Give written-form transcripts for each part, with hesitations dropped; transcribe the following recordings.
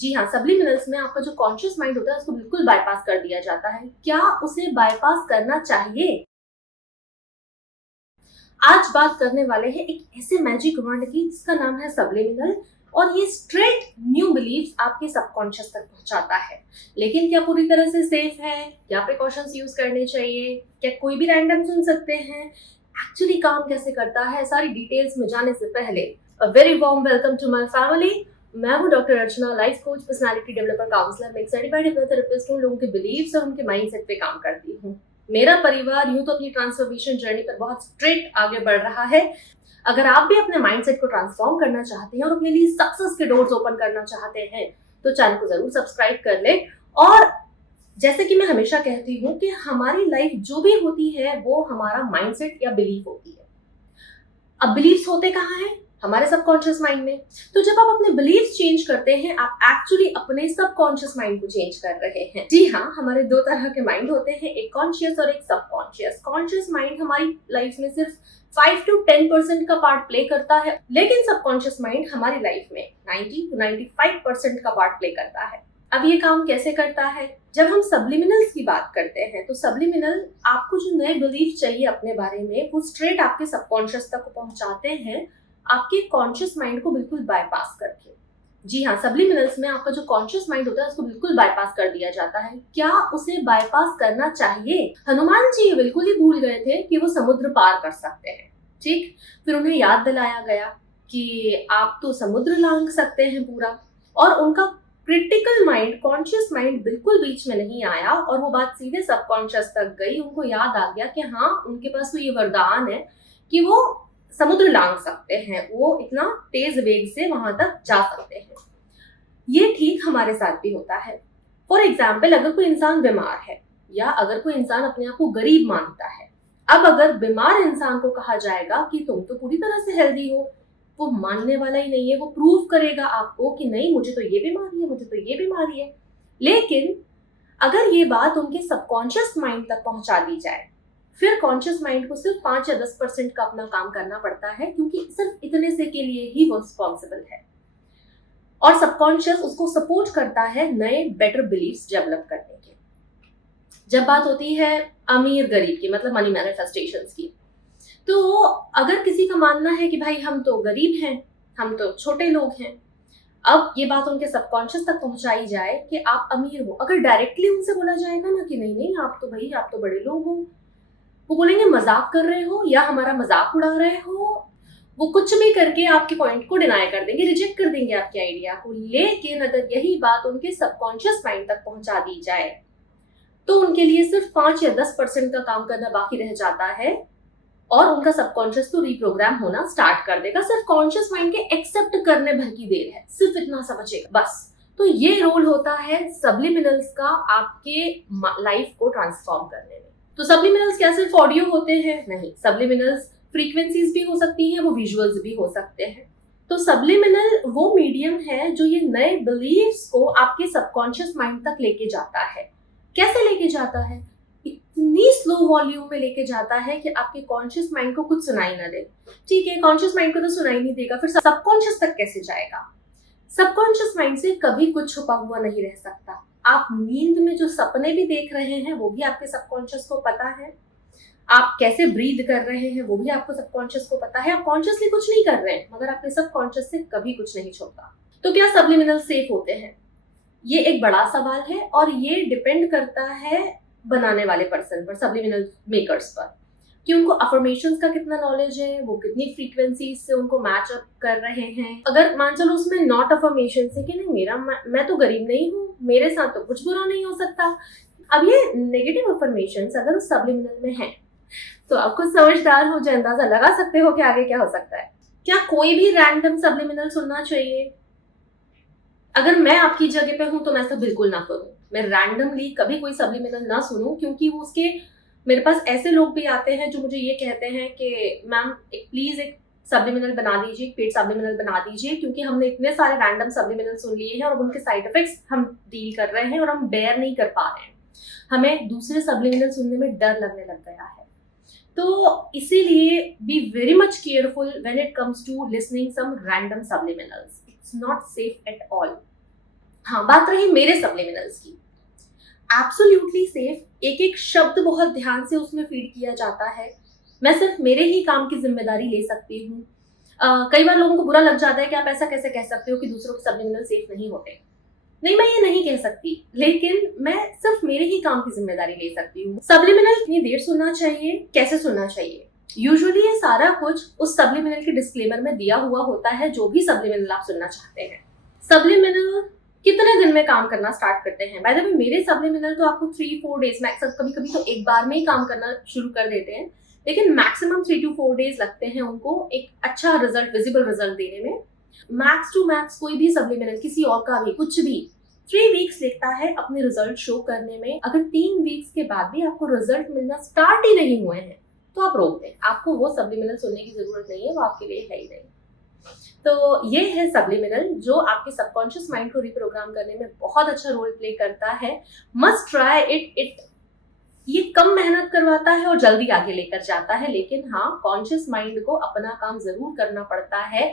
जी हाँ, सब्लिमिनल्स में आपका जो कॉन्शियस माइंड होता है उसको बिल्कुल बायपास कर दिया जाता है। क्या उसे बायपास करना चाहिए? आज बात करने वाले हैं एक ऐसे मैजिक वर्ड की जिसका नाम है सब्लिमिनल और ये स्ट्रेट न्यू बिलीव्स आपके सबकॉन्शियस तक पहुंचाता है। लेकिन क्या पूरी तरह से सेफ है? क्या प्रिकॉशंस यूज करने चाहिए? क्या कोई भी रैंडम सुन सकते हैं? एक्चुअली काम कैसे करता है? सारी डिटेल्स में जाने से पहले a very warm welcome to my family. मैं हूं doctor Archana, life coach, personality developer, counsellor, मैं एक सर्टिफाइड हिप्नोथेरेपिस्ट हूं। लोगों के बिलीव्स और उनके माइंडसेट पे काम करती हूं। मेरा परिवार यूं तो अपनी ट्रांसफॉर्मेशन जर्नी पर बहुत स्ट्रेट आगे बढ़ रहा है। अगर आप भी अपने माइंडसेट को ट्रांसफॉर्म करना चाहते हैं और अपने लिए सक्सेस के डोर्स ओपन करना चाहते हैं तो चैनल को जरूर सब्सक्राइब कर ले। और जैसे कि मैं हमेशा कहती हूँ कि हमारी लाइफ जो भी होती है वो हमारा माइंडसेट या बिलीफ होती है। अब बिलीव्स होते कहाँ हैं? हमारे सबकॉन्शियस माइंड में। तो जब आप अपने बिलीव्स चेंज करते हैं आप एक्चुअली अपने सबकॉन्शियस माइंड को चेंज कर रहे हैं। जी हाँ, हमारे दो तरह के माइंड होते हैं, एक कॉन्शियस और एक सबकॉन्शियस। कॉन्शियस माइंड हमारी लाइफ में सिर्फ 5 to 10% का पार्ट प्ले करता है, लेकिन सबकॉन्शियस माइंड हमारी लाइफ में 90 to 95% का पार्ट प्ले करता है। अब ये काम कैसे करता है? जब हम सब्लिमिनल्स की बात करते हैं तो सब्लिमिनल आपको जो नए बिलीफ चाहिए अपने बारे में वो स्ट्रेट आपके सबकॉन्शियस तक पहुंचाते हैं, आपके कॉन्शियस माइंड को बिल्कुल बायपास करके। जी हाँ, सब्लिमिनल्स में आपका जो कॉन्शियस माइंड होता है उसको बिल्कुल बायपास कर दिया जाता है। क्या उसे बायपास करना चाहिए? हनुमान जी ये बिल्कुल ही भूल गए थे कि वो समुद्र पार कर सकते हैं। ठीक, फिर उन्हें याद दिलाया गया कि आप तो समुद्र लांघ सकते हैं पूरा। और उनका क्रिटिकल माइंड, कॉन्शियस माइंड बिल्कुल बीच में नहीं आया और वो बात सीधे सबकॉन्शियस तक गई। उनको याद आ गया कि हाँ, उनके पास तो ये वरदान है कि वो समुद्र लांघ सकते हैं, वो इतना तेज वेग से वहां तक जा सकते हैं। ये ठीक हमारे साथ भी होता है। फॉर एग्जाम्पल, अगर कोई इंसान बीमार है या अगर कोई इंसान अपने आप को गरीब मानता है, अब अगर बीमार इंसान को कहा जाएगा कि तुम तो पूरी तरह से हेल्दी हो, वो मानने वाला ही नहीं है। वो प्रूव करेगा आपको कि नहीं, मुझे तो ये बीमारी है, मुझे तो ये बीमारी है। लेकिन अगर ये बात उनके सबकॉन्शियस माइंड तक पहुंचा दी जाए, फिर कॉन्शियस माइंड को सिर्फ 5 या 10% का अपना काम करना पड़ता है, क्योंकि सिर्फ इतने से के लिए ही वो रिस्पॉन्सिबल है। और सबकॉन्शियस उसको सपोर्ट करता है नए बेटर बिलीफ्स डेवलप करने के। जब बात होती है अमीर गरीब की, मतलब मनी मैनिफेस्टेशंस की, तो अगर किसी का मानना है कि भाई हम तो गरीब हैं, हम तो छोटे लोग हैं, अब ये बात उनके सबकॉन्शियस तक पहुंचाई जाए कि आप अमीर हो। अगर डायरेक्टली उनसे बोला जाएगा ना कि नहीं नहीं, आप तो भाई आप तो बड़े लोग हो, वो बोलेंगे मजाक कर रहे हो या हमारा मजाक उड़ा रहे हो। वो कुछ भी करके आपके पॉइंट को डिनाई कर देंगे, रिजेक्ट कर देंगे आपके आइडिया को। लेकिन अगर यही बात उनके सबकॉन्शियस माइंड तक पहुंचा दी जाए तो उनके लिए सिर्फ 5 या 10% का काम करना बाकी रह जाता है और उनका सबकॉन्शियस तो रिप्रोग्राम होना स्टार्ट कर देगा। सिर्फ कॉन्शियस माइंड के एक्सेप्ट करने भर की देर है, सिर्फ इतना समझेगा बस। तो ये रोल होता है सब्लिमिनल्स का आपके लाइफ को ट्रांसफॉर्म करने में। तो सब्लिमिनल्स क्या सिर्फ ऑडियो होते हैं? नहीं, सब्लिमिनल्स फ्रीक्वेंसीज भी हो सकती हैं, वो विजुअल्स भी हो सकते हैं। तो सब्लिमिनल वो मीडियम है जो ये नए बिलीव्स को आपके सबकॉन्शियस माइंड तक लेके जाता है। कैसे लेके जाता है? इतनी स्लो वॉल्यूम में लेके जाता है कि आपके कॉन्शियस माइंड को कुछ सुनाई ना दे। ठीक है, कॉन्शियस माइंड को तो सुनाई नहीं देगा, फिर सबकॉन्शियस तक कैसे जाएगा? सबकॉन्शियस माइंड से कभी कुछ छुपा हुआ नहीं रह सकता। आप नींद में जो सपने भी देख रहे हैं वो भी आपके सबकॉन्शियस को पता है। आप कैसे ब्रीद कर रहे हैं वो भी आपको सबकॉन्शियस को पता है। आप कॉन्शियसली कुछ नहीं कर रहे हैं मगर आपके सबकॉन्शियस से कभी कुछ नहीं छुपता। तो क्या सब्लिमिनल सेफ होते हैं? ये एक बड़ा सवाल है और ये डिपेंड करता है बनाने वाले पर्सन पर, सब्लिमिनल मेकर्स पर, कि उनको अफर्मेशंस का कितना नॉलेज है, वो कितनी फ्रीक्वेंसीज से उनको मैच अप कर रहे हैं। अगर मान चलो उसमें नॉट अफर्मेशन से कि नहीं मेरा मैं तो गरीब नहीं हूँ, मेरे साथ तो कुछ बुरा नहीं हो सकता। अब ये नेगेटिव अफर्मेशंस अगर उस सब्लिमिनल में है तो आप खुद समझदार हो, जो अंदाजा लगा सकते हो कि आगे क्या हो सकता है। क्या कोई भी रैंडम सब्लिमिनल सुनना चाहिए? अगर मैं आपकी जगह पे हूं तो मैं ऐसा बिल्कुल ना करूं। मैं रैंडमली कभी कोई सब्लिमिनल ना सुनूं, क्योंकि वो उसके मेरे पास ऐसे लोग भी आते हैं जो मुझे ये कहते हैं कि मैम प्लीज एक सब्लिमिनल बना दीजिए, पेड सब्लिमिनल बना दीजिए, क्योंकि हमने इतने सारे रैंडम सब्लिमिनल सुन लिए हैं और उनके साइड इफेक्ट्स हम डील कर रहे हैं और हम बेयर नहीं कर पा रहे हैं। हमें दूसरे सब्लिमिनल सुनने में डर लगने लग गया है। तो इसीलिए be very much careful when it comes to listening some random subliminals. It's not safe at all. हाँ, बात रही मेरे सब्लिमिनल्स की। एब्सोल्युटली सेफ, एक एक शब्द बहुत ध्यान से उसमें फीड किया जाता है। मैं सिर्फ मेरे ही काम की जिम्मेदारी ले सकती हूँ। कई बार लोगों को बुरा लग जाता है कि आप ऐसा कैसे कह सकते हो कि दूसरों के सब्लिमिनल सेफ नहीं होते। नहीं, मैं ये नहीं कह सकती, लेकिन मैं सिर्फ मेरे ही काम की जिम्मेदारी ले सकती हूँ। सब्लिमिनल कितनी देर सुनना चाहिए, कैसे सुनना चाहिए, यूजुअली ये सारा कुछ उस सब्लिमिनल के डिस्क्लेमर में दिया हुआ होता है जो भी सब्लिमिनल आप सुनना चाहते हैं। सब्लिमिनल कितने दिन में काम करना स्टार्ट करते हैं? बाय द वे, मेरे सब्लिमिनल तो आपको 3-4 डेज मैक्स, कभी कभी तो एक बार में ही काम करना शुरू कर देते हैं, लेकिन मैक्सिमम 3 to 4 डेज लगते हैं उनको एक अच्छा रिजल्ट, विजिबल रिजल्ट देने में। मैक्स टू मैक्स कोई भी सब्लिमिनल, किसी और का भी कुछ भी, 3 वीक्स लगता है अपने रिजल्ट शो करने में। अगर 3 वीक्स के बाद भी आपको रिजल्ट मिलना स्टार्ट ही नहीं हुए हैं तो आप रोक दें, आपको वो सब्लिमिनल सुनने की जरूरत नहीं है, वो आपके लिए है ही नहीं। तो ये है सब्लिमिनल, जो आपके सबकॉन्शियस माइंड को रिप्रोग्राम करने में बहुत अच्छा रोल प्ले करता है। Must try it. ये कम मेहनत करवाता है और जल्दी आगे लेकर जाता है, लेकिन हाँ, कॉन्शियस माइंड को अपना काम जरूर करना पड़ता है।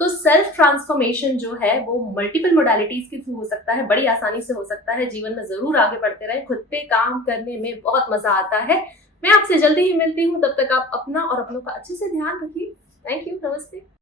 तो सेल्फ ट्रांसफॉर्मेशन जो है वो मल्टीपल मोडालिटीज के थ्रू हो सकता है, बड़ी आसानी से हो सकता है। जीवन में जरूर आगे बढ़ते रहे, खुद पे काम करने में बहुत मजा आता है। मैं आपसे जल्दी ही मिलती हूँ, तब तक आप अपना और अपनों का अच्छे से ध्यान रखिए। थैंक यू, नमस्ते।